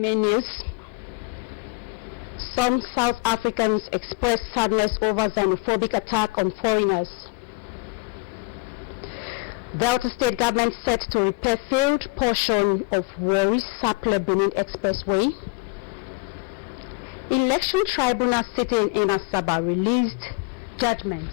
Main news. Some South Africans express sadness over xenophobic attack on foreigners. Delta State government set to repair failed portion of Warri-Sapele-Benin Expressway. Election tribunal sitting in Asaba released judgment.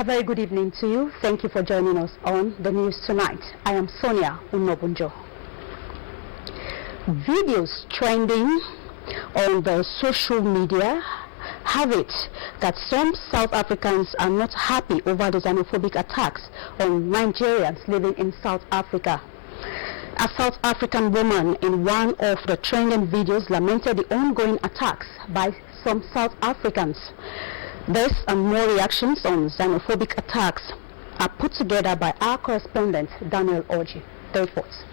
A very good evening to you. Thank you for joining us on the news tonight. I am Sonia Unobunjo. Videos trending on the social media have it that some South Africans are not happy over the xenophobic attacks on Nigerians living in South Africa. A South African woman in one of the trending videos lamented the ongoing attacks by some South Africans. This and more reactions on xenophobic attacks are put together by our correspondent Daniel Orji. The reports.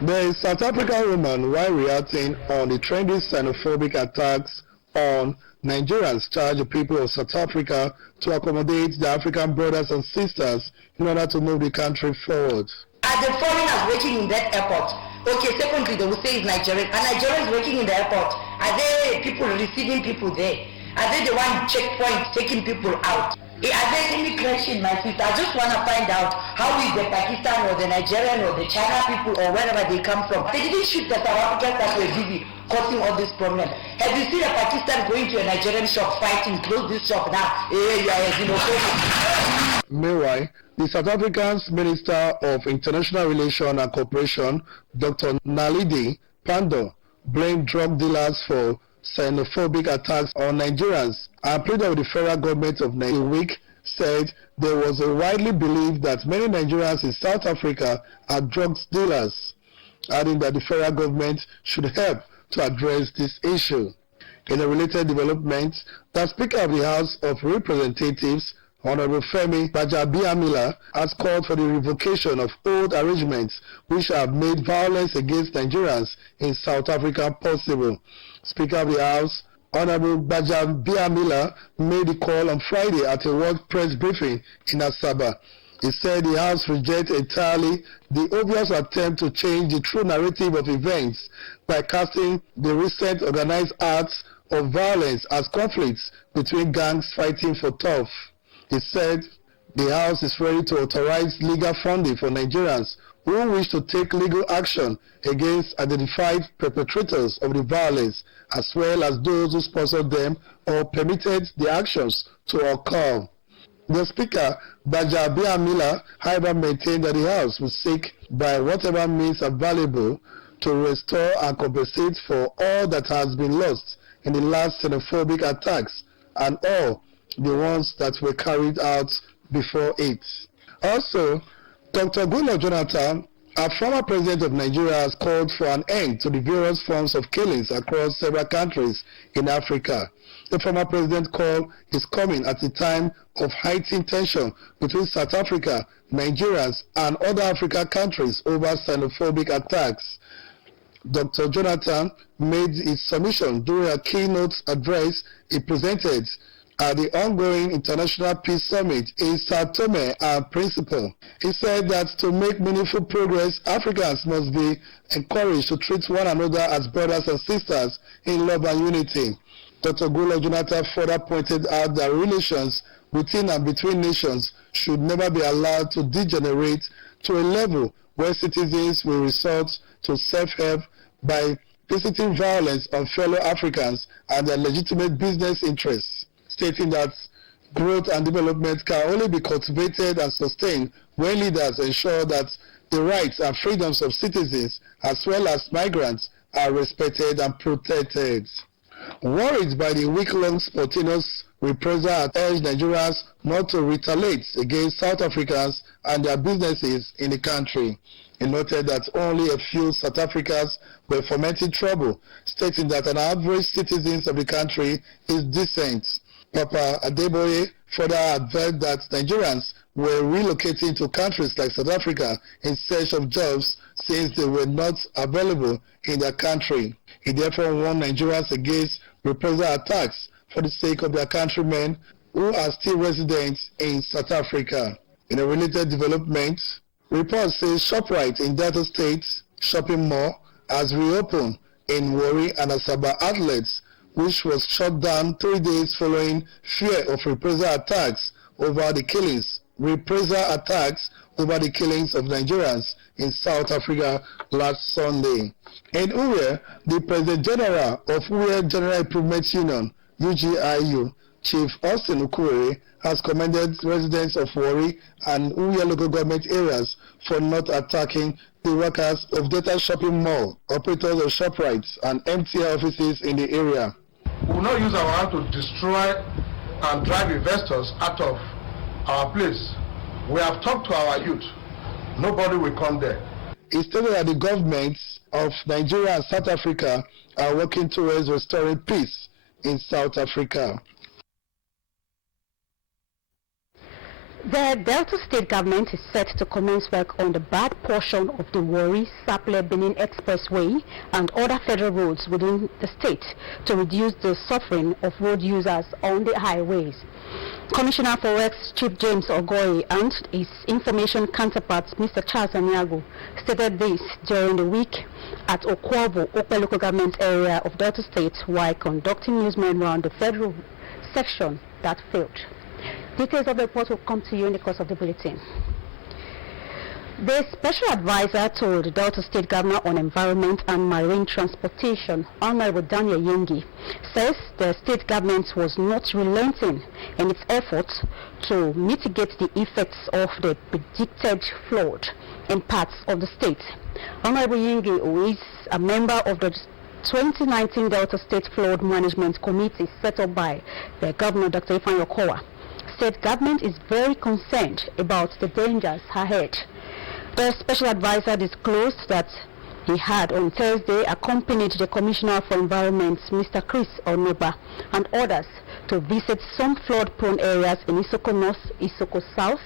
The South African woman, while reacting on the trending xenophobic attacks on Nigerians, charged the people of South Africa to accommodate the African brothers and sisters in order to move the country forward. Are the foreigners working in that airport? Okay, secondly, they will say it's Nigerian. Are Nigerians working in the airport? Are they people receiving people there? Are they the one checkpoint taking people out? Are there immigration, my sister? I just want to find out how is the Pakistan or the Nigerian or the China people or wherever they come from. They didn't shoot the South Africans that were busy causing all this problem. Have you seen a Pakistan going to a Nigerian shop fighting, close this shop now? Meanwhile, the South Africa's Minister of International Relations and Cooperation, Dr. Naledi Pandor, blamed drug dealers for xenophobic attacks on Nigerians and pleaded with the federal government of Nigeria. Week said there was a widely belief that many Nigerians in South Africa are drug dealers, adding that the federal government should help to address this issue. In a related development, the Speaker of the House of Representatives, Honorable Femi Gbajabiamila, has called for the revocation of old arrangements which have made violence against Nigerians in South Africa possible. Speaker of the House, Honorable Gbajabiamila, made the call on Friday at a world press briefing in Asaba. He said the House rejects entirely the obvious attempt to change the true narrative of events by casting the recent organized acts of violence as conflicts between gangs fighting for turf. He said the House is ready to authorize legal funding for Nigerians who wish to take legal action against identified perpetrators of the violence, as well as those who sponsored them or permitted the actions to occur. The Speaker, Gbajabiamila, however, maintained that the House will seek by whatever means available to restore and compensate for all that has been lost in the last xenophobic attacks and all the ones that were carried out before it. Also, Dr. Goodluck Jonathan, a former president of Nigeria, has called for an end to the various forms of killings across several countries in Africa. The former president's call is coming at a time of heightened tension between South Africa, Nigerians, and other African countries over xenophobic attacks. Dr. Jonathan made his submission during a keynote address he presented at the ongoing International Peace Summit in Sao Tome and Principe. He said that to make meaningful progress, Africans must be encouraged to treat one another as brothers and sisters in love and unity. Dr. Goodluck Jonathan further pointed out that relations within and between nations should never be allowed to degenerate to a level where citizens will resort to self-help by visiting violence on fellow Africans and their legitimate business interests, stating that growth and development can only be cultivated and sustained when leaders ensure that the rights and freedoms of citizens as well as migrants are respected and protected. Worried by the week-long spontaneous Reprisal urged Nigerians not to retaliate against South Africans and their businesses in the country. He noted that only a few South Africans were fomenting trouble, stating that an average citizen of the country is decent. Papa Adeboye further advised that Nigerians were relocating to countries like South Africa in search of jobs since they were not available in their country. He therefore warned Nigerians against reprisal attacks for the sake of their countrymen who are still residents in South Africa. In a related development, report says ShopRite in Delta State shopping mall has reopened in Warri and Asaba outlets, which was shut down 3 days following fear of reprisal attacks over the killings of Nigerians in South Africa last Sunday. In Uwe, the President General of Uwe General Improvement Union, UGIU, Chief Austin Ukwere, has commended residents of Warri and Uwe local government areas for not attacking the workers of Delta Shopping Mall, operators of ShopRite and MTI offices in the area. We will not use our hand to destroy and drive investors out of our place. We have talked to our youth. Nobody will come there. He stated that the governments of Nigeria and South Africa are working towards restoring peace in South Africa. The Delta State government is set to commence work on the bad portion of the Warri-Sapele-Benin Expressway and other federal roads within the state to reduce the suffering of road users on the highways. Commissioner for Works Chief James Ogoye and his information counterpart Mr. Charles Aniago stated this during the week at Okwovo, Okwe local government area of Delta State, while conducting newsmen around the federal section that failed. Details of the report will come to you in the course of the bulletin. The Special Advisor to the Delta State Governor on Environment and Marine Transportation, Honorable Daniel Yengi, says the state government was not relenting in its efforts to mitigate the effects of the predicted flood in parts of the state. Honorable Yengi, who is a member of the 2019 Delta State Flood Management Committee set up by the Governor Dr. Ifeanyi Okowa, said government is very concerned about the dangers ahead. The Special Advisor disclosed that he had on Thursday accompanied the Commissioner for Environment, Mr. Chris Onoba, and others to visit some flood-prone areas in Isoko North, Isoko South,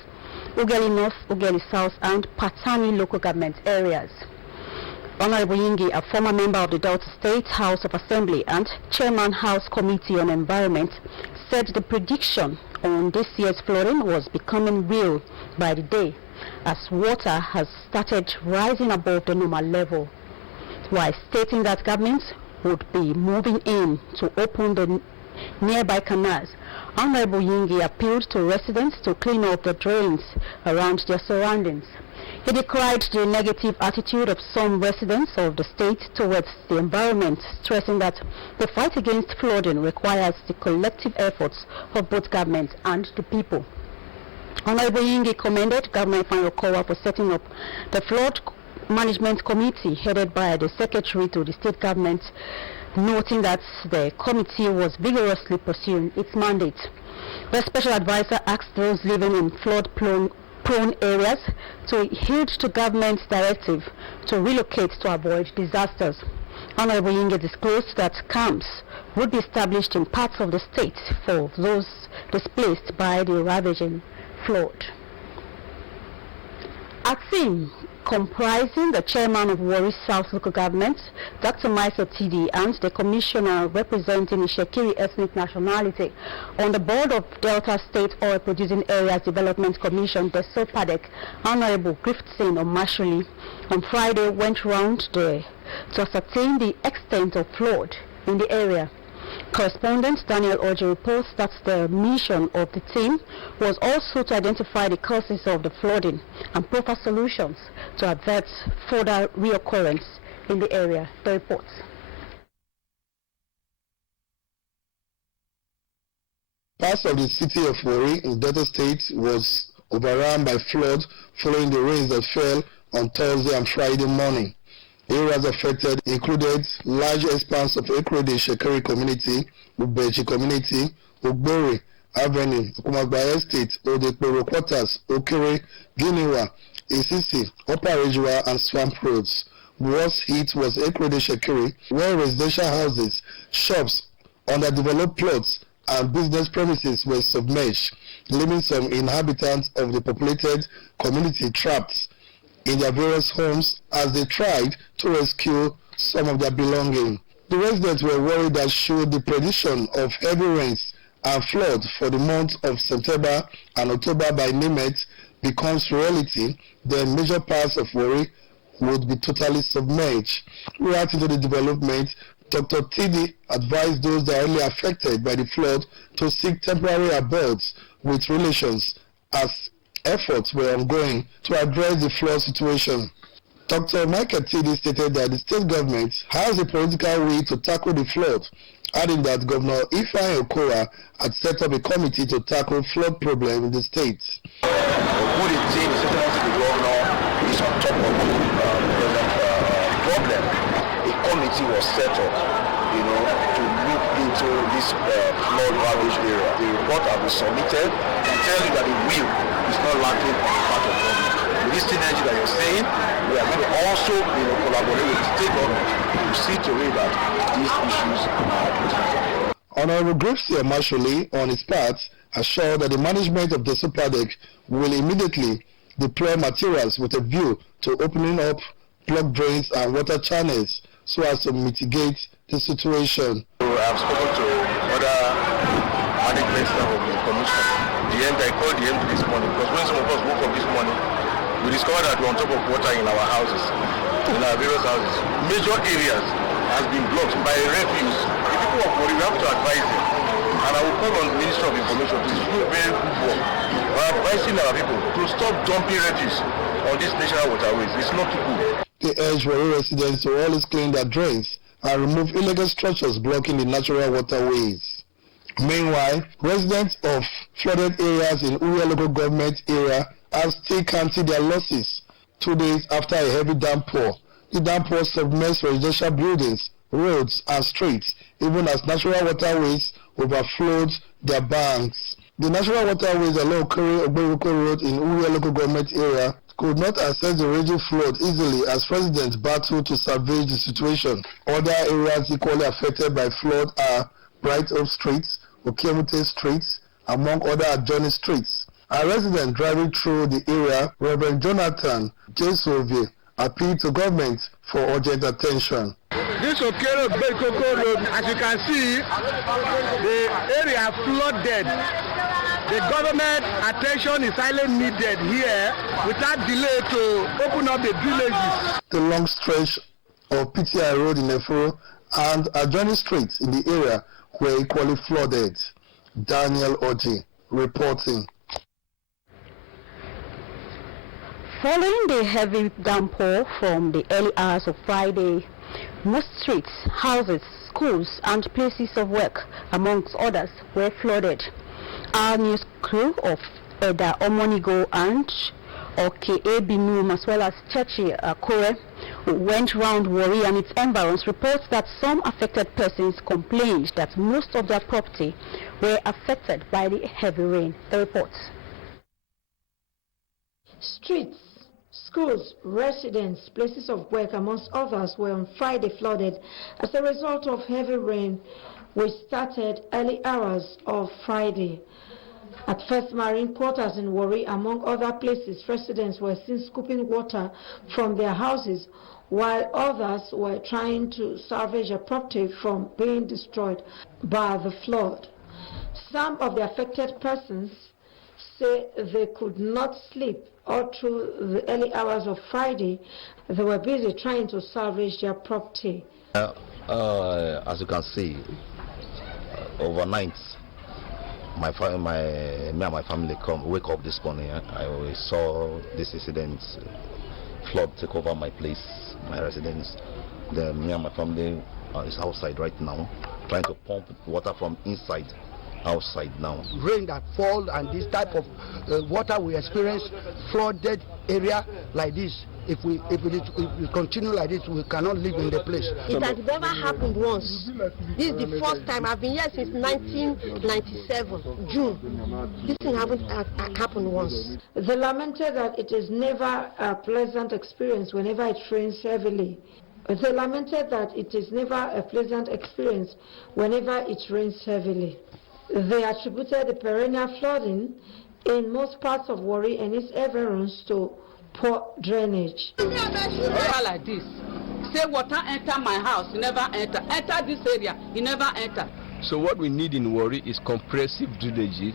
Ughelli North, Ughelli South, and Patani local government areas. Honorable Yingi, a former member of the Delta State House of Assembly and Chairman House Committee on Environment, said the prediction on this year's flooding was becoming real by the day, as water has started rising above the normal level, while stating that governments would be moving in to open the nearby canals. Honorable Yingi appealed to residents to clean up the drains around their surroundings. He decried the negative attitude of some residents of the state towards the environment, stressing that the fight against flooding requires the collective efforts of both government and the people. Honorable Yingi commended Governor Ifeanyi Okowa for setting up the Flood Management Committee headed by the Secretary to the state government, noting that the committee was vigorously pursuing its mandate. The Special Advisor asked those living in flood-prone areas to heed to government's directive to relocate to avoid disasters. Honorable Yinge disclosed that camps would be established in parts of the state for those displaced by the ravaging flood. A team comprising the chairman of Warri South Local Government, Dr. Maisa Tidi, and the commissioner representing Ishekiri ethnic nationality on the board of Delta State Oil Producing Areas Development Commission, the SOPADEC, Honorable Griffithson Omashuli, on Friday went round there to ascertain the extent of flood in the area. Correspondent Daniel Ojo reports that the mission of the team was also to identify the causes of the flooding and proffer solutions to avert further reoccurrence in the area. The reports. Parts of the city of Warri in Delta State was overrun by flood following the rains that fell on Thursday and Friday morning. Areas affected included large expanse of acreage in Shekeri community, Ubeji community, Ogbere Avenue, Kumagba Estate, Odeporo Quarters, Okere, Giniwa, Isisi, Upper Ridgeway and Swamp Roads. Worst hit was Ekrede Shekiri, where residential houses, shops, underdeveloped plots, and business premises were submerged, leaving some inhabitants of the populated community trapped in their various homes as they tried to rescue some of their belongings. The residents were worried that should the prediction of heavy rains and flood for the months of September and October by NIMET becomes reality, then major parts of Warri would be totally submerged. Reacting to the development, Dr. Tidi advised those directly affected by the flood to seek temporary abodes with relations as efforts were ongoing to address the flood situation. Dr. Michael Tidi stated that the state government has a political will to tackle the flood, adding that Governor Ifeanyi Okowa had set up a committee to tackle flood problem in the state. The good thing is that the governor is on top of the problem. A committee was set up, to look into this flood ravaged area. The report has been submitted and tell you that the will is not lacking on the part of government. With this synergy that you're saying, we are going to also collaborate with the state government to see to it that these issues are addressed. Honorable Gracie Amashuli, on his part, assured that the management of the Sopadec will immediately deploy materials with a view to opening up block drains and water channels so as to mitigate the situation. I have spoken to other management staff of the commission. I called the MD this morning because when some of us woke up this morning, we discovered that we're on top of water in our houses, in our various houses. Major areas has been blocked by refuse. The people of Warri, we have to advise them. And I will call on the Ministry of Information to do a very good work by advising our people to stop dumping refuse on these national waterways. It's not too good. They urge Warri residents to always clean their drains and remove illegal structures blocking the natural waterways. Meanwhile, residents of flooded areas in Uria local government area are still counting their losses 2 days after a heavy downpour. The downpour submerged residential buildings, roads, and streets, even as natural waterways overflowed their banks. The natural waterways along Okere-Ogberuko Road in Uria local government area could not access the raging flood easily as residents battled to salvage the situation. Other areas equally affected by flood are Bright Hope Streets, Okemute Streets, among other adjoining streets. A resident driving through the area, Reverend Jonathan Jesovie, appealed to government for urgent attention. This Okere-Ogberuko Road, as you can see, the area flooded. The government attention is highly needed here without delay to open up the drainages. The long stretch of PTI Road in Efuro and adjoining streets in the area were equally flooded. Daniel Oji reporting. Following the heavy downpour from the early hours of Friday, most streets, houses, schools, and places of work, amongst others, were flooded. Our news crew of Eda Omonigo and Oke Binum, as well as Chechi Akure, who went round Warri and its environs, reports that some affected persons complained that most of their property were affected by the heavy rain. The reports. Streets, schools, residents, places of work, amongst others, were on Friday flooded as a result of heavy rain, which started early hours of Friday. At First Marine Quarters in Warri, among other places, residents were seen scooping water from their houses, while others were trying to salvage a property from being destroyed by the flood. Some of the affected persons say they could not sleep all through the early hours of Friday. They were busy trying to salvage their property. As you can see, overnight, me and my family wake up this morning. I saw this incident, flood take over my place, my residence. Then me and my family is outside right now, trying to pump water from inside outside now. Rain that fall and this type of water we experience, flooded area like this, If we continue like this, we cannot live in the place. It has never happened once. This is the first time. I've been here since 1997, June. This thing hasn't happened once. They lamented that it is never a pleasant experience whenever it rains heavily. They lamented that it is never a pleasant experience whenever it rains heavily. They attributed the perennial flooding in most parts of Warri and its environs to poor drainage. Like this, say water enter my house, you never enter. Enter this area, you never enter. So what we need in Warri is comprehensive drainage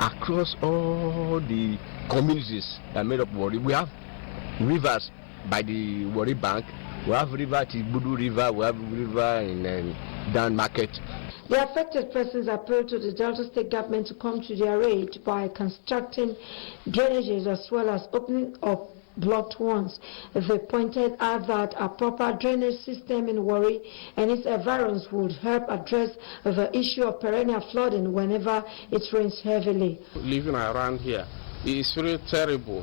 across all the communities that made up Warri. We have rivers by the Warri bank. We have river at Budu River. We have river in Dan Market. The affected persons appealed to the Delta State government to come to their aid by constructing drainages as well as opening up blocked ones. They pointed out that a proper drainage system in Warri and its environs would help address the issue of perennial flooding whenever it rains heavily. Living around here is really terrible.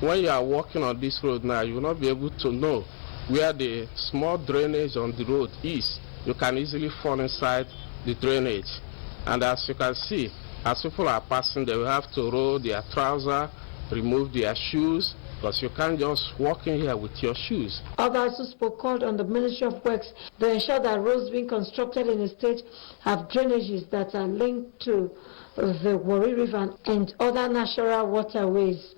When you are walking on this road now, you will not be able to know where the small drainage on the road is. You can easily fall inside the drainage. And as you can see, as people are passing, they will have to roll their trousers, remove their shoes, because you can't just walk in here with your shoes. Others who spoke called on the Ministry of Works to ensure that roads being constructed in the state have drainages that are linked to the Warri River and other natural waterways.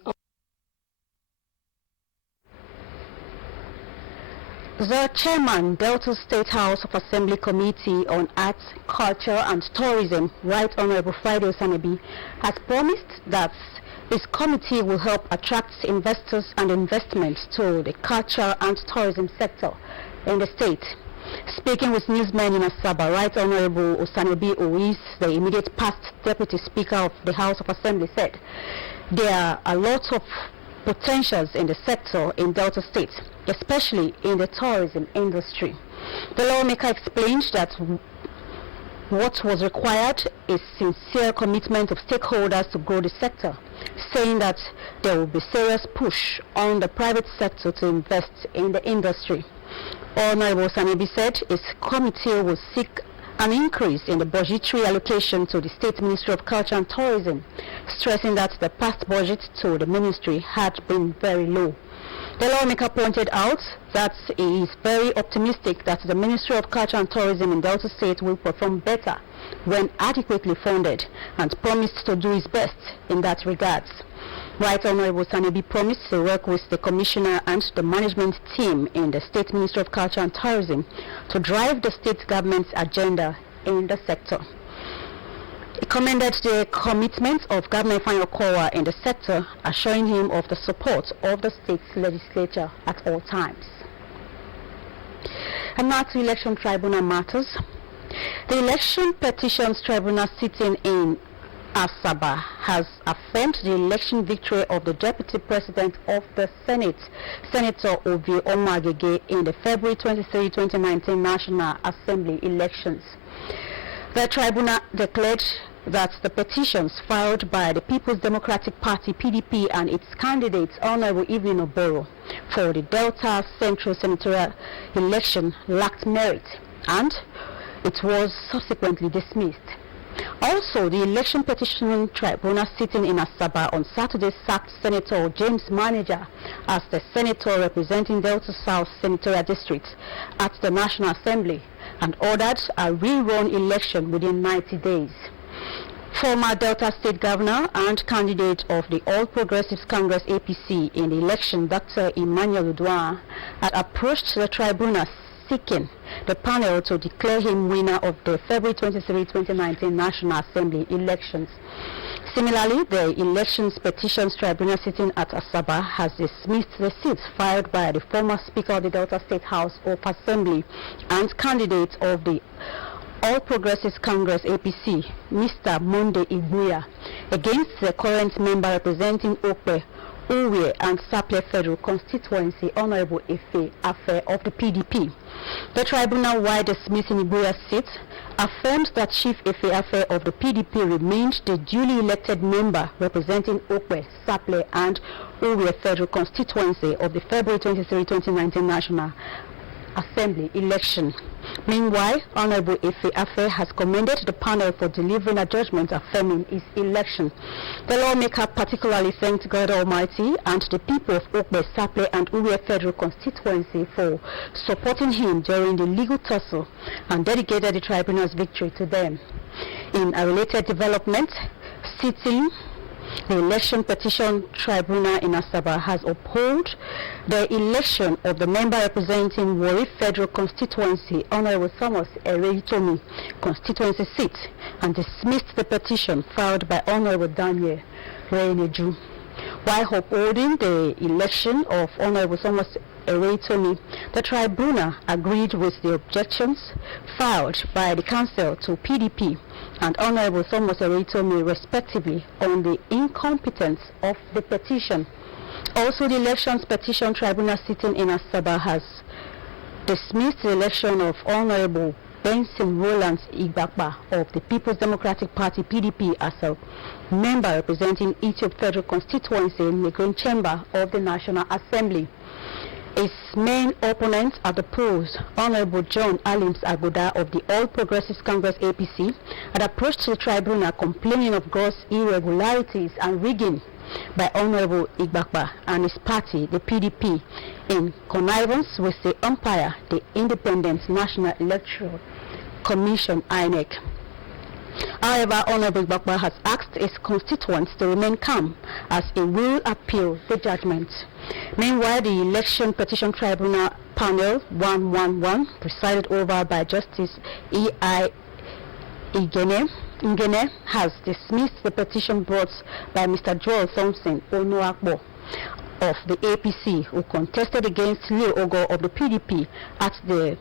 The chairman, Delta State House of Assembly Committee on Arts, Culture and Tourism, Right Honorable Friday Osanebi, has promised that his committee will help attract investors and investments to the culture and tourism sector in the state. Speaking with newsmen in Asaba, Right Honorable Osanebi Ois, the immediate past Deputy Speaker of the House of Assembly, said there are a lot of potentials in the sector in Delta State, especially in the tourism industry. The lawmaker explained that what was required is sincere commitment of stakeholders to grow the sector, saying that there will be serious push on the private sector to invest in the industry. Honorable Osanebi said his committee will seek an increase in the budgetary allocation to the State Ministry of Culture and Tourism, stressing that the past budget to the ministry had been very low. The lawmaker pointed out that he is very optimistic that the Ministry of Culture and Tourism in Delta State will perform better when adequately funded, and promised to do his best in that regard. Right Honorable Osanebi promised to work with the Commissioner and the management team in the State Ministry of Culture and Tourism to drive the state government's agenda in the sector. He commended the commitment of Governor Ifeanyi Okowa in the sector, assuring him of the support of the state's legislature at all times. And now to election tribunal matters. The Election Petitions Tribunal sitting in Asaba has affirmed the election victory of the Deputy President of the Senate, Senator Ovie Omagege, in the February 23, 2019 National Assembly elections. The tribunal declared that the petitions filed by the People's Democratic Party, PDP, and its candidates, Honorable Evelyn Oboro, for the Delta Central Senatorial election lacked merit, and it was subsequently dismissed. Also, the Election Petition Tribunal sitting in Asaba on Saturday sacked Senator James Manager as the senator representing Delta South Senatorial District at the National Assembly and ordered a rerun election within 90 days. Former Delta State Governor and candidate of the All Progressives Congress APC in the election, Dr. Emmanuel Udwa, had approached the tribunal seeking the panel to declare him winner of the February 23, 2019 National Assembly elections. Similarly, the Elections Petitions Tribunal sitting at Asaba has dismissed the suits filed by the former Speaker of the Delta State House of Assembly and candidate of the All Progressives Congress APC, Mr. Monde Igbuya, against the current member representing Ope, Uwe and Sapele Federal Constituency Honorable Efe Affair of the PDP. The tribunal, while dismissing Ibuya's seat, affirmed that Chief Efe Affair of the PDP remained the duly elected member representing Okwe, Sapele and Uwe Federal Constituency of the February 23, 2019 National Assembly election. Meanwhile, Honorable Efe Affair has commended the panel for delivering a judgment affirming his election. The lawmaker particularly thanked God Almighty and the people of Okwe, Sapele and Uwe Federal Constituency for supporting him during the legal tussle and dedicated the tribunal's victory to them. In a related development, the Election Petition Tribunal in Asaba has upheld the election of the member representing Warri Federal Constituency, Honorable Thomas Eretomi constituency seat, and dismissed the petition filed by Honorable Daniel Reineju. While upholding the election of Honorable Thomas Eretomi, the tribunal agreed with the objections filed by the council to PDP and Honorable Thomas Eretomi respectively on the incompetence of the petition. Also, the Elections Petition Tribunal sitting in Asaba has dismissed the election of Honorable Benson Roland Igbakba of the People's Democratic Party PDP as a member representing Ethiopia Federal Constituency in the Green Chamber of the National Assembly. His main opponent at the polls, Honorable John Alims Agoda of the All Progressives Congress APC, had approached the tribunal complaining of gross irregularities and rigging by Honorable Igbakba and his party, the PDP, in connivance with the umpire, the Independent National Electoral Commission, INEC. However, Honorable Igbakba has asked his constituents to remain calm as he will appeal the judgment. Meanwhile, the Election Petition Tribunal Panel 111, presided over by Justice E.I. Ngene, has dismissed the petition brought by Mr. Joel Thompson Onuakbo of the APC, who contested against Leo Ogo of the PDP at the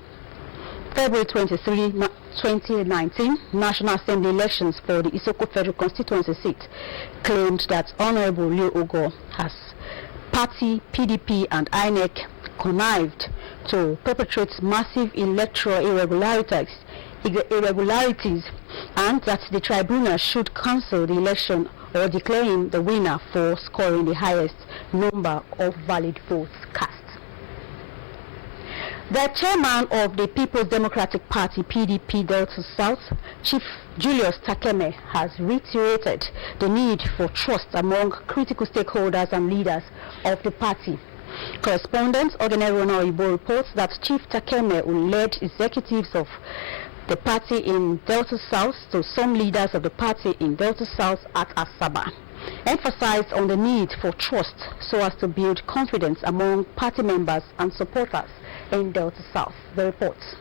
February 23, 2019 National Assembly elections for the Isoko Federal Constituency seat, claimed that Honorable Leo Ogo has party, PDP and INEC connived to perpetrate massive electoral irregularities and that the tribunal should cancel the election or declare him the winner for scoring the highest number of valid votes cast. The chairman of the People's Democratic Party PDP Delta South, Chief Julius Takeme, has reiterated the need for trust among critical stakeholders and leaders of the party. Correspondent Ogenero Noibo reports that Chief Takeme, who led executives of the party in Delta South to some leaders of the party in Delta South at Asaba, emphasized on the need for trust so as to build confidence among party members and supporters in Delta South. The reports.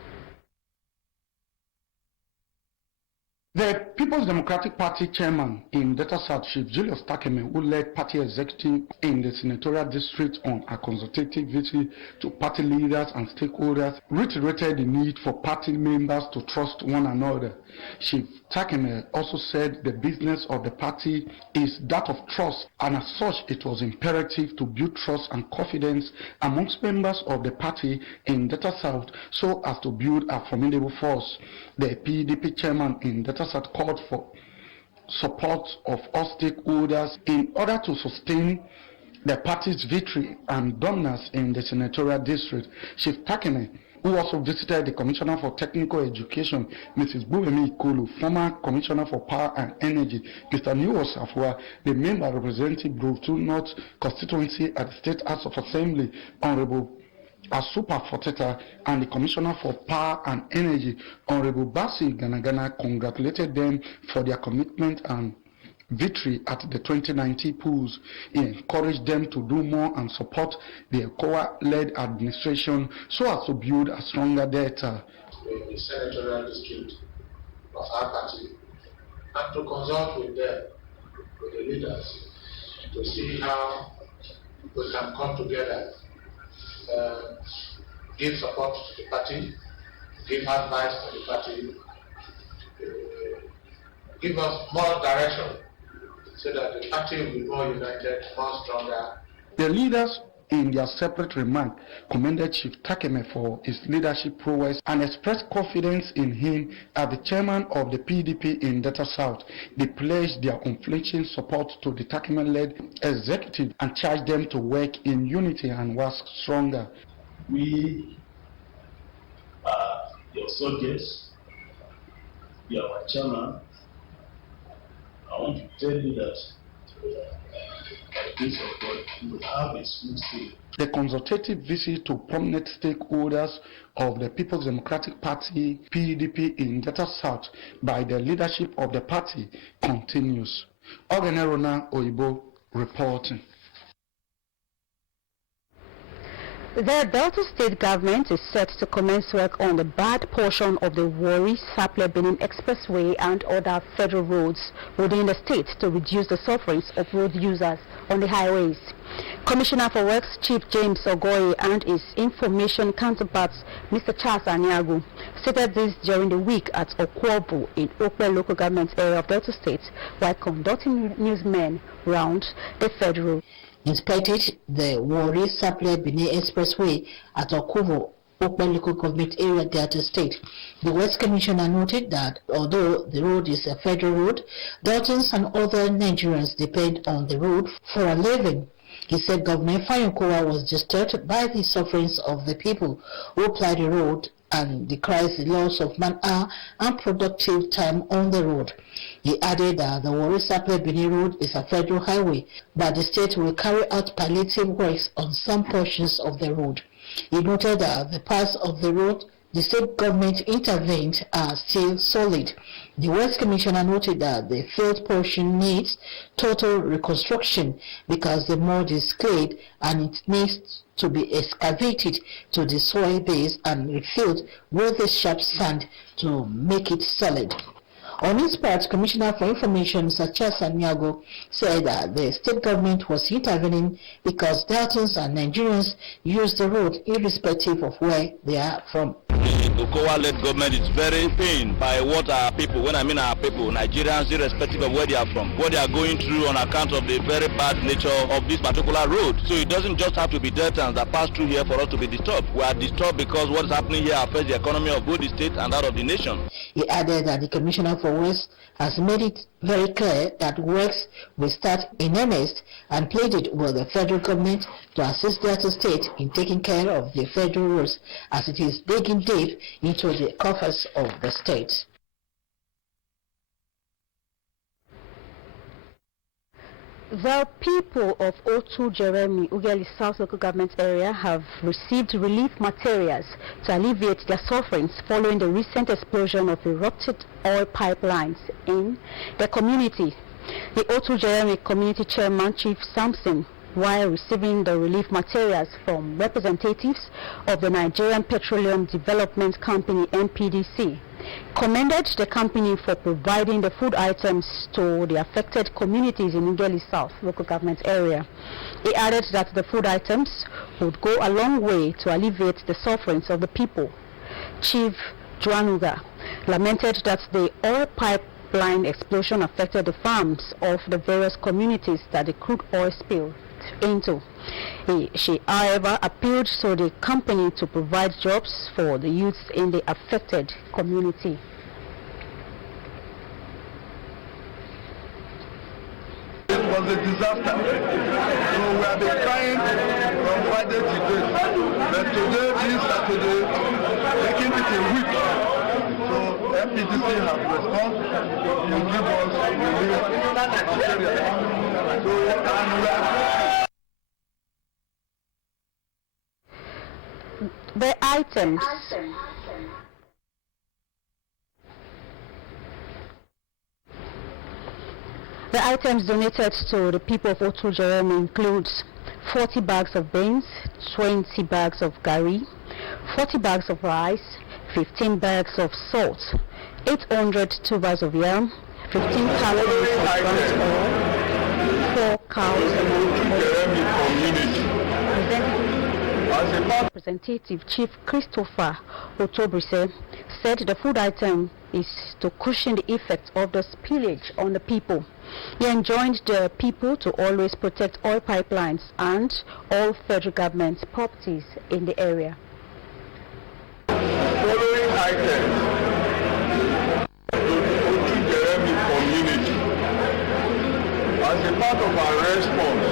The People's Democratic Party chairman in Delta South, Chief Julius Takeme, who led party executive in the senatorial district on a consultative visit to party leaders and stakeholders, reiterated the need for party members to trust one another. Chief Takeme also said the business of the party is that of trust, and as such it was imperative to build trust and confidence amongst members of the party in Delta South so as to build a formidable force. The PDP chairman in Delta South called for support of all stakeholders in order to sustain the party's victory and dominance in the senatorial district. Chief Takeme, who also visited the Commissioner for Technical Education, Mrs. Buwemi Ikulu, former Commissioner for Power and Energy, Mr. Niwo Safwa, the member representing Broughton North constituency at the State House of Assembly, Honorable Asupa Foteta, and the Commissioner for Power and Energy, Honorable Basi Ganagana, congratulated them for their commitment and victory at the 2019 polls. He encouraged them to do more and support the ECOWA-led administration so as to build a stronger Delta. In the senatorial district of our party, and to consult with them, with the leaders, to see how we can come together, give support to the party, give advice to the party, give us more direction, so that the party will be more united, more stronger, The leaders, in their separate remark, commended Chief Takeme for his leadership prowess and expressed confidence in him as the chairman of the PDP in Delta South. They pledged their unflinching support to the Takeme-led executive and charged them to work in unity and work stronger. We are your soldiers. You are our chairman. I want to tell you that by the grace of God, you will have a smooth sailing. The consultative visit to prominent stakeholders of the People's Democratic Party, PDP, in Delta South by the leadership of the party continues. Ogenerona Oibo reporting. The Delta State government is set to commence work on the bad portion of the Warri-Sapele-Benin Expressway and other federal roads within the state to reduce the sufferings of road users on the highways. Commissioner for Works Chief James Ogoye and his information counterparts Mr. Charles Anyagu stated this during the week at Okwobu in Okwe local government area of Delta State while conducting newsmen round the federal. Inspected the Warri-Sapele-Benin Expressway at Okwobu, Okwe local government area, Delta State. The West Commissioner noted that although the road is a federal road, Deltans and other Nigerians depend on the road for a living. He said Governor Fayokowa was disturbed by the sufferings of the people who ply the road and decries the loss of man-hour and productive time on the road. He added that the Warri-Sapele-Benin Road is a federal highway, but the state will carry out palliative works on some portions of the road. He noted that the parts of the road the state government intervened are still solid. The West Commissioner noted that the field portion needs total reconstruction because the mud is clayed and it needs to be excavated to the soil base and refilled with the sharp sand to make it solid. On his part, Commissioner for Information Sacha Sanyago said that the state government was intervening because Deltans and Nigerians use the road irrespective of where they are from. The Okowa-led government is very pained by what our people, when I mean our people, Nigerians, irrespective of where they are from, what they are going through on account of the very bad nature of this particular road. So it doesn't just have to be Deltans that pass through here for us to be disturbed. We are disturbed because what is happening here affects the economy of both the state and that of the nation. He added that the Commissioner for West has made it very clear that works will start in earnest and pleaded with the federal government to assist Delta State in taking care of the federal roads as it is digging deep into the coffers of the state. The people of O2 Jeremy, Ughelli South Local Government area have received relief materials to alleviate their sufferings following the recent explosion of erupted oil pipelines in the community. The O2 Jeremy Community Chairman Chief Samson, while receiving the relief materials from representatives of the Nigerian Petroleum Development Company (NPDC), commended the company for providing the food items to the affected communities in Ughelli South Local Government area. He added that the food items would go a long way to alleviate the sufferings of the people. Chief Juanuga lamented that the oil pipeline explosion affected the farms of the various communities that the crude oil spilled into. She, however, appealed to the company to provide jobs for the youths in the affected community. It was a disaster. So we have been trying from Friday to today. But today, this Saturday, making it a week. So MPDC has responded to give us relief material. So and we are the items. The items donated to the people of O2 Jeremy includes 40 bags of beans, 20 bags of gari, 40 bags of rice, 15 bags of salt, 800 tubers of yam, 15 calories of burnt oil, 4 cows Representative Chief Christopher Otobrise said the food item is to cushion the effects of the spillage on the people. He enjoined the people to always protect oil pipelines and all federal government properties in the area. Following items to the Drtv community as a part of our response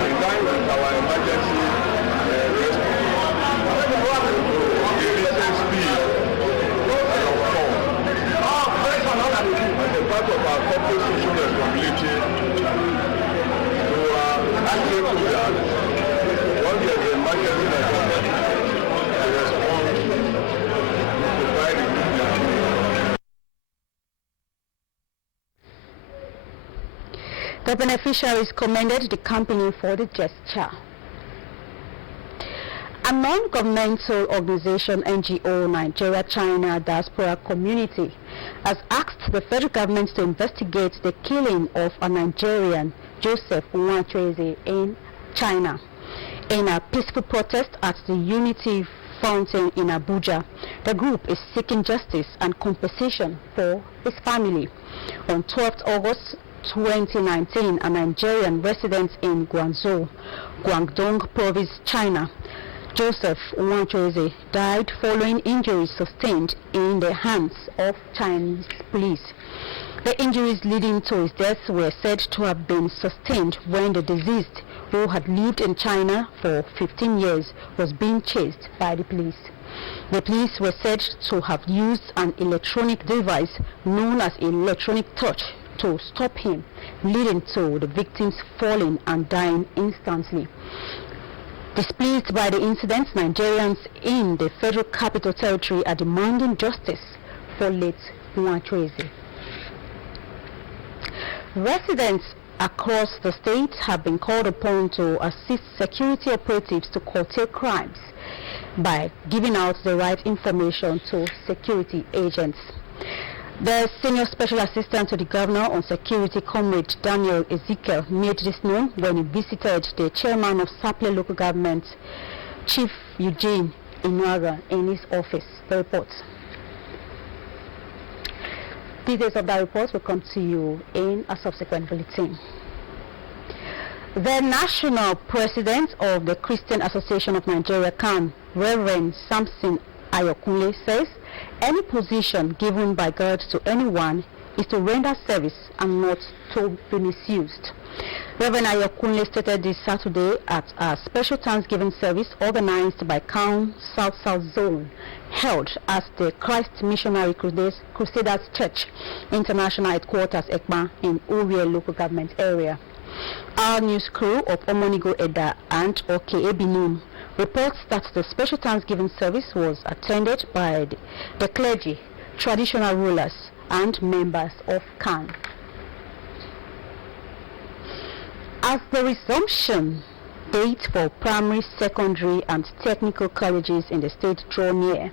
in line with our emergency response. The recent spill of corn as a part of our corporate social responsibility to our stakeholders when there is an emergency like that. The beneficiaries commended the company for the gesture. A non-governmental organization, NGO, Nigeria-China Diaspora Community, has asked the federal government to investigate the killing of a Nigerian, Joseph Nwachweze, in China. In a peaceful protest at the Unity Fountain in Abuja, the group is seeking justice and compensation for his family. On 12th August 2019, a Nigerian resident in Guangzhou, Guangdong Province, China, Joseph Nwachweze, died following injuries sustained in the hands of Chinese police. The injuries leading to his death were said to have been sustained when the deceased, who had lived in China for 15 years, was being chased by the police. The police were said to have used an electronic device known as electronic touch to stop him, leading to the victims falling and dying instantly. Displeased by the incident, Nigerians in the Federal Capital Territory are demanding justice for late Nwachweze. Residents across the state have been called upon to assist security operatives to curtail crimes by giving out the right information to security agents. The Senior Special Assistant to the Governor on Security, Comrade Daniel Ezekiel, made this known when he visited the chairman of Saple Local Government, Chief Eugene Inuaga, in his office. The report. Details of that report will come to you in a subsequent bulletin. The National President of the Christian Association of Nigeria, CAN, Reverend Samson Ayokunle, says any position given by God to anyone is to render service and not to be misused. Reverend Ayokunle stated this Saturday at a special Thanksgiving service organized by CAN South Zone, held at the Christ Missionary Crusaders Church International Headquarters, Ekma, in Uriel local government area. Our news crew of Omonigo Eda and Oke Ebinum reports that the special Thanksgiving service was attended by the clergy, traditional rulers, and members of CAN. As the resumption date for primary, secondary, and technical colleges in the state draw near,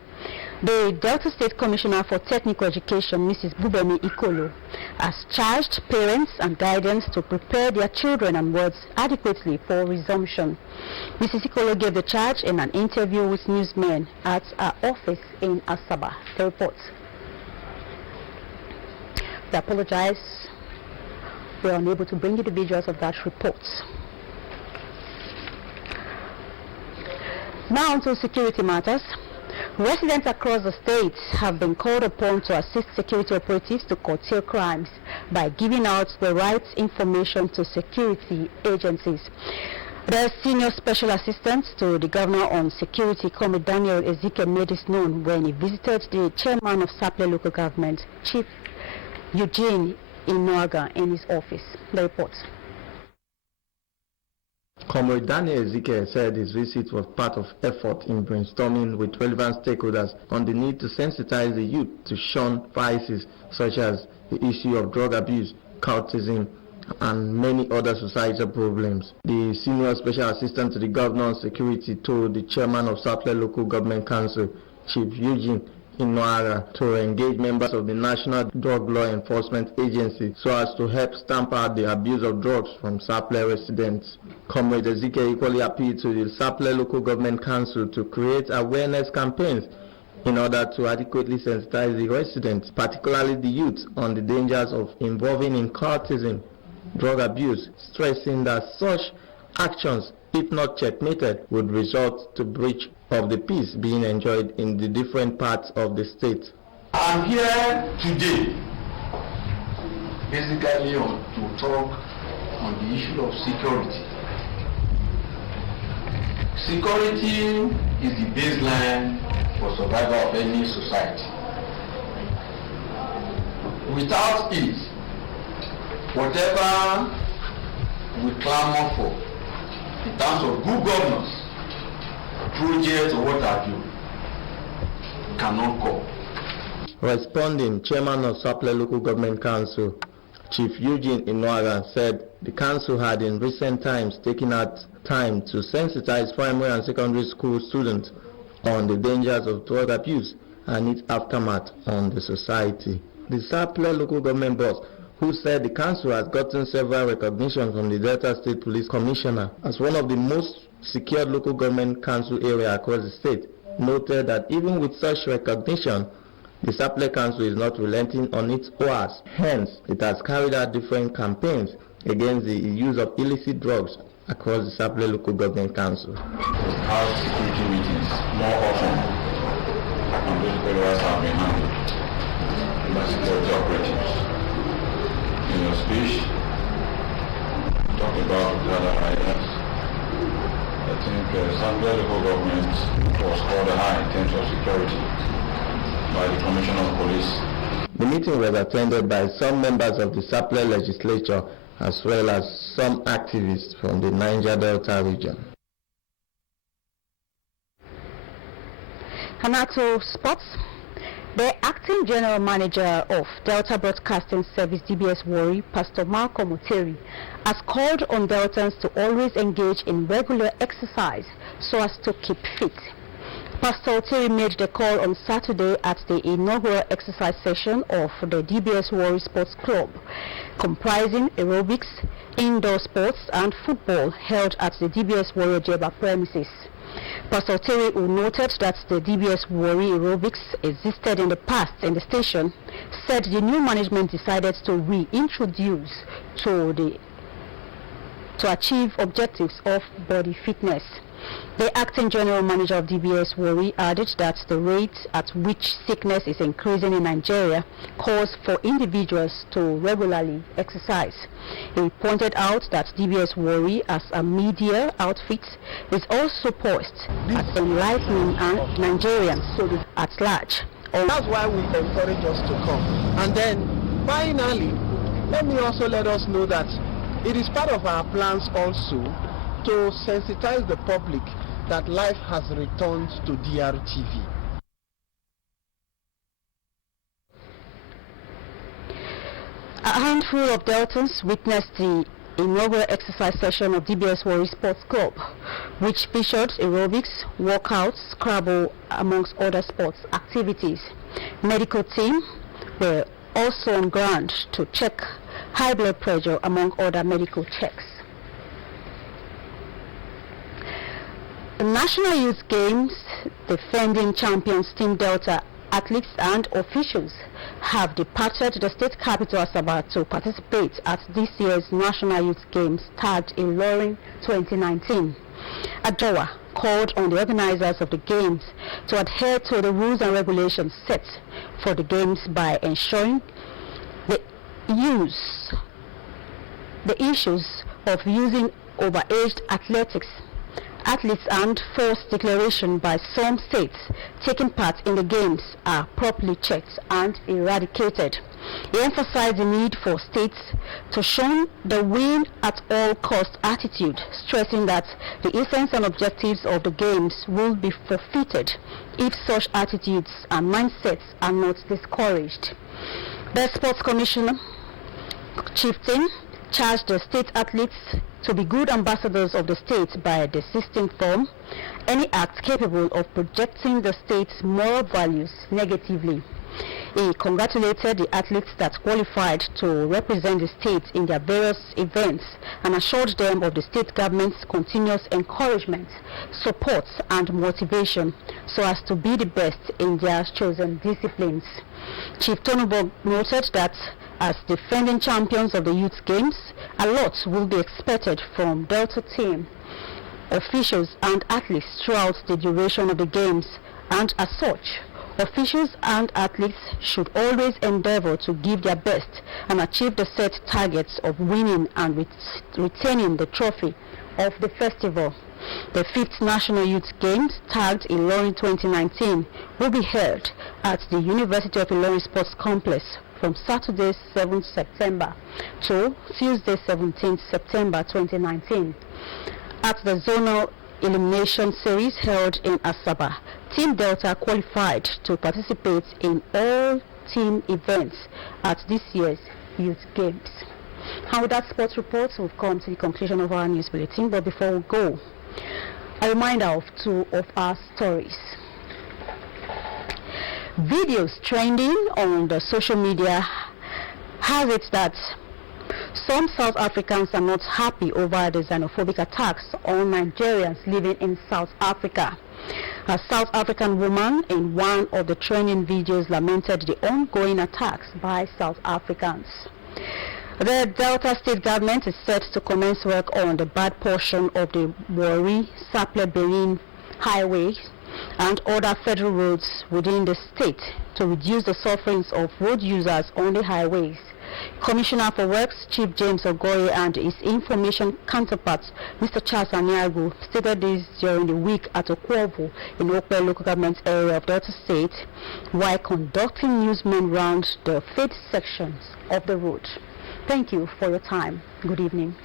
the Delta State Commissioner for Technical Education, Mrs. Bubemi Ikolo, has charged parents and guardians to prepare their children and wards adequately for resumption. Mrs. Ikolo gave the charge in an interview with newsmen at her office in Asaba. The report. We apologize. We are unable to bring you the visuals of that report. Now on to security matters. Residents across the state have been called upon to assist security operatives to curtail crimes by giving out the right information to security agencies. The Senior Special Assistant to the Governor on Security, Comrade Daniel Ezekiel, made this known when he visited the chairman of Saple Local Government, Chief Eugene Inuaga, in his office. The report. Comrade Daniel Ezekiel said his visit was part of effort in brainstorming with relevant stakeholders on the need to sensitize the youth to shun vices such as the issue of drug abuse, cultism, and many other societal problems. The Senior Special Assistant to the Governor on Security told the chairman of Saple Local Government Council, Chief Eugene Inuaga, to engage members of the National Drug Law Enforcement Agency so as to help stamp out the abuse of drugs from Saple residents. Comrade Ezekiel equally appealed to the Saple Local Government Council to create awareness campaigns in order to adequately sensitize the residents, particularly the youth, on the dangers of involving in cultism, drug abuse, stressing that such actions, if not checkmated, would result to breach of the peace being enjoyed in the different parts of the state. I'm here today basically to talk on the issue of security. Security is the baseline for survival of any society. Without it, whatever we clamor for in terms of good governance, projects or what have you, cannot come. Responding, Chairman of Sapele Local Government Council, Chief Eugene Inoaga, said the council had in recent times taken out time to sensitize primary and secondary school students on the dangers of drug abuse and its aftermath on the society. The Sapele Local Government boss, who said the council has gotten several recognitions from the Delta State Police Commissioner as one of the most secured local government council area across the state, noted that even with such recognition, the Sapele Council is not relenting on its OAS. Hence, it has carried out different campaigns against the use of illicit drugs across the Sapele Local Government Council. Have security meetings more often, and those areas have been handled by security operatives. In your speech, talk about the other areas. I think Sapele Local Government was called high in terms of security by the Commissioner of Police. The meeting was attended by some members of the Sapele legislature as well as some activists from the Niger Delta region. Hanato Sports. The acting general manager of Delta Broadcasting Service DBS Warri, Pastor Malcolm Oteri, has called on Deltans to always engage in regular exercise so as to keep fit. Pastor Oteri made the call on Saturday at the inaugural exercise session of the DBS Warri Sports Club, comprising aerobics, indoor sports and football held at the DBS Warri Jeba premises. Pastor Oteri, who noted that the DBS Warri aerobics existed in the past in the station, said the new management decided to reintroduce to achieve objectives of body fitness. The acting general manager of DBS Warri added that the rate at which sickness is increasing in Nigeria calls for individuals to regularly exercise. He pointed out that DBS Warri, as a media outfit, is also poised at enlightening Nigerians at large. That's why we encourage us to come. And then, finally, let us know that it is part of our plans also to sensitize the public that life has returned to Drtv. A handful of Deltans witnessed the inaugural exercise session of DBS Warri Sports Club, which featured aerobics, workouts, Scrabble, amongst other sports activities. Medical team were also on ground to check high blood pressure, among other medical checks. The National Youth Games, defending champions Team Delta athletes and officials have departed the state capital Asaba to participate at this year's National Youth Games tagged Ilorin 2019. Adowa called on the organizers of the games to adhere to the rules and regulations set for the games by ensuring the issues of using overaged athletes and forced declaration by some states taking part in the games are properly checked and eradicated. He emphasized the need for states to shun the win at all cost attitude, stressing that the essence and objectives of the games will be forfeited if such attitudes and mindsets are not discouraged. The Sports Commissioner, Chieftain, charged the state athletes to be good ambassadors of the state by desisting from any act capable of projecting the state's moral values negatively. He congratulated the athletes that qualified to represent the state in their various events and assured them of the state government's continuous encouragement, support and motivation so as to be the best in their chosen disciplines. Chief Tonubo noted that as defending champions of the Youth Games, a lot will be expected from Delta team, officials and athletes throughout the duration of the Games, and as such, officials and athletes should always endeavor to give their best and achieve the set targets of winning and retaining the trophy of the festival. The 5th National Youth Games, tagged Ilorin 2019, will be held at the University of Ilorin Sports Complex from Saturday 7th September to Tuesday 17th September 2019. At the zonal elimination series held in Asaba, Team Delta qualified to participate in all team events at this year's Youth Games. And with that sports report, we've come to the conclusion of our news bulletin. But before we go, a reminder of two of our stories. Videos trending on the social media has it that some South Africans are not happy over the xenophobic attacks on Nigerians living in South Africa. A South African woman in one of the trending videos lamented the ongoing attacks by South Africans. The Delta State government is set to commence work on the bad portion of the Warri-Sapele-Benin highway and other federal roads within the state to reduce the sufferings of road users on the highways. Commissioner for Works, Chief James Ogoye, and his information counterpart, Mr. Charles Aniagu, stated this during the week at Okwovo in Okwe local government area of Delta State while conducting newsmen round the 5th sections of the road. Thank you for your time. Good evening.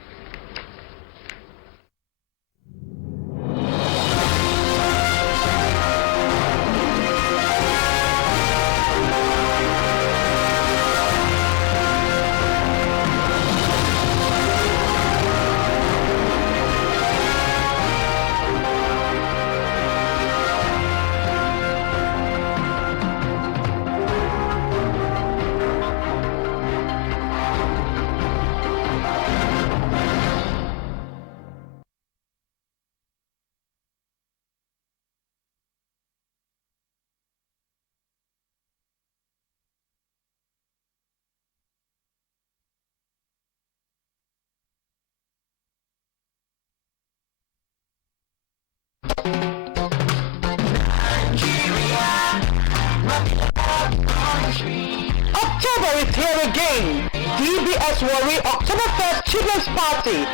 October is here again. DBS Warri October 1st Children's Party.